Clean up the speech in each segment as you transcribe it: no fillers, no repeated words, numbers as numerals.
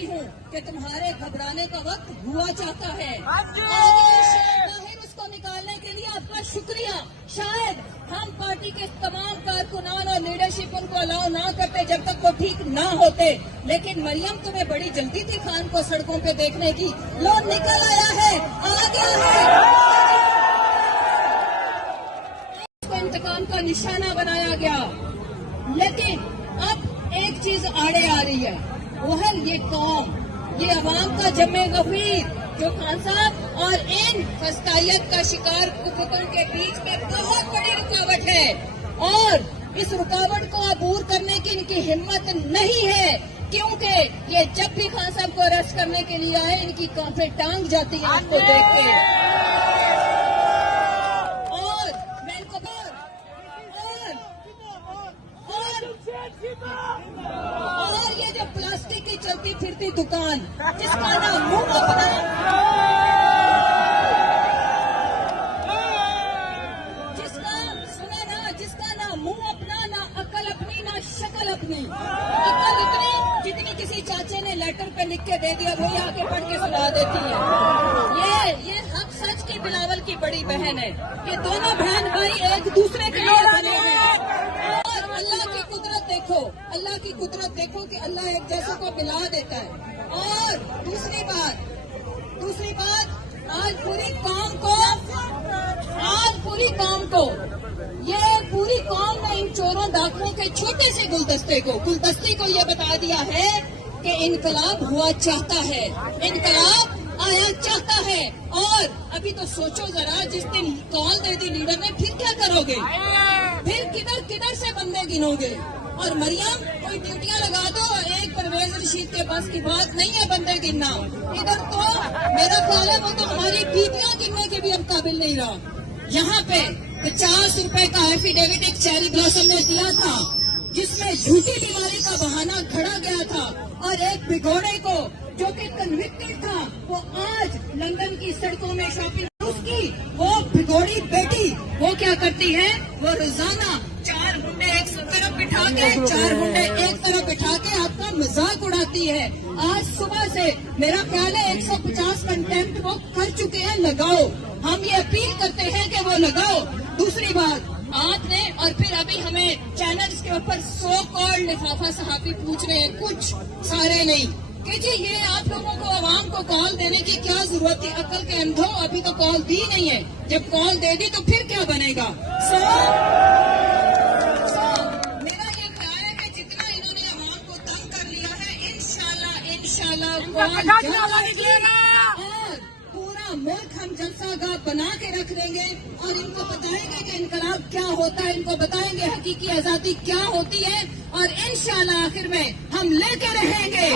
समझती हूँ कि तुम्हारे घबराने का वक्त हुआ चाहता है। उसको निकालने के लिए आपका शुक्रिया। शायद हम पार्टी के तमाम कारकुनान और लीडरशिप उनको अलाउ ना करते जब तक वो ठीक ना होते, लेकिन मरियम तुम्हें बड़ी जल्दी थी खान को सड़कों पे देखने की। लो निकल आया है, आ गया है। इंतकाम का निशाना बनाया गया, लेकिन अब एक चीज आड़े आ रही है, वो है ये कौम, ये अवाम का जम्मे गफीर जो खान साहब और इन फस्तायत का शिकार कुकुतों के बीच में बहुत बड़ी रुकावट है। और इस रुकावट को अबूर करने की इनकी हिम्मत नहीं है, क्योंकि ये जब भी खान साहब को अरेस्ट करने के लिए आए इनकी कांफे टांग जाती है आपको देख के। और ये जो प्लास्टिक की चलती फिरती दुकान जिसका ना मुंह अपना, जिसका ना मुंह अपना, ना अकल अपनी, ना शक्ल अपनी। अकल इतनी जितनी किसी चाचे ने लेटर पे लिख के दे दिया वही आके पढ़ के सुना देती है। ये हक सच की बिलावल की बड़ी बहन है। ये दोनों बहन भाई एक दूसरे के लिए बने हुए हैं। अल्लाह की कुदरत देखो, अल्लाह की कुदरत देखो कि अल्लाह एक जैसे को मिला देता है। और दूसरी बात आज पूरी कौम ने इन चोरों डाकुओं के छोटे से गुलदस्ते को ये बता दिया है कि इनकलाब हुआ चाहता है, इनकलाब आया चाहता है। और अभी तो सोचो जरा, जिस दिन कॉल दे दी लीडर ने, फिर क्या करोगे? फिर किधर से बंदे गिनोगे? और मरियम कोई ड्यूटियां लगा दो, एक परवेज रशीद के पास की बात नहीं है बंदे गिनना। इधर तो मेरा ख्याल है वो तो हमारी बीतियां गिनने के भी अब काबिल नहीं रहा। यहाँ पे 50 रुपए का एफिडेविट एक चेरी ब्लॉसम ने दिया था, जिसमें झूठी बीमारी का बहाना खड़ा गया था, और एक भिगोड़े को जो कि कन्विक्टेड था वो आज लंदन की सड़कों में शॉपिंग, उसकी वो भिगोड़ी बेटी वो क्या करती है, वो रोजाना 4 गुंडे एक तरफ बिठा के 4 गुंडे एक तरफ बिठा के आपका मजाक उड़ाती है। आज सुबह से मेरा ख्याल है 150 कंटेम्प्ट वो कर चुके हैं। लगाओ, हम ये अपील करते हैं कि वो लगाओ। दूसरी बात आपने, और फिर अभी हमें चैनल्स के ऊपर सो कॉल्ड लिफाफा सहाफी पूछ रहे हैं, कुछ सारे नहीं, कि जी ये आप लोगों को आवाम को कॉल देने की क्या जरूरत थी? अकल के अंधो, अभी तो कॉल दी नहीं है, जब कॉल दे दी तो फिर क्या बनेगा? मेरा ये ख्याल है कि जितना इन्होंने आवाम को तंग कर लिया है, इंशाल्लाह और पूरा मुल्क हम जलसागाह बना के रख देंगे और इनको बताएंगे कि इनकलाब क्या होता है, इनको बताएंगे हकीकी आजादी क्या होती है, और इंशाल्लाह आखिर में हम लेके रहेंगे,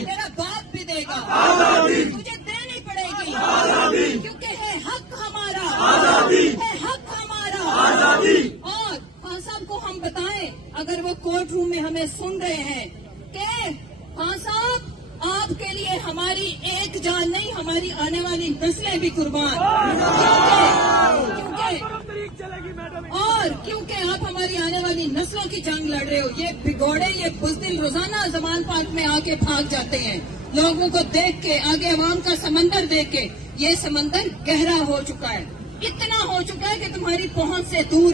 मेरा बाप भी देगा, मुझे देनी पड़ेगी, क्योंकि है हक हमारा, और खान साहब को हम बताएं, अगर वो कोर्ट रूम में हमें सुन रहे हैं, कि खान साहब आपके लिए हमारी एक जान नहीं, हमारी आने वाली नस्लें भी कुर्बान, क्योंकि आप हमारी आने वाली नस्लों की जंग लड़ रहे हो। ये भिगोड़े, ये बुज़दिल रोजाना जमान पार्क में आके भाग जाते हैं, लोगों को देख के, आगे अवाम का समंदर देख के। ये समंदर गहरा हो चुका है, इतना हो चुका है कि तुम्हारी पहुंच से दूर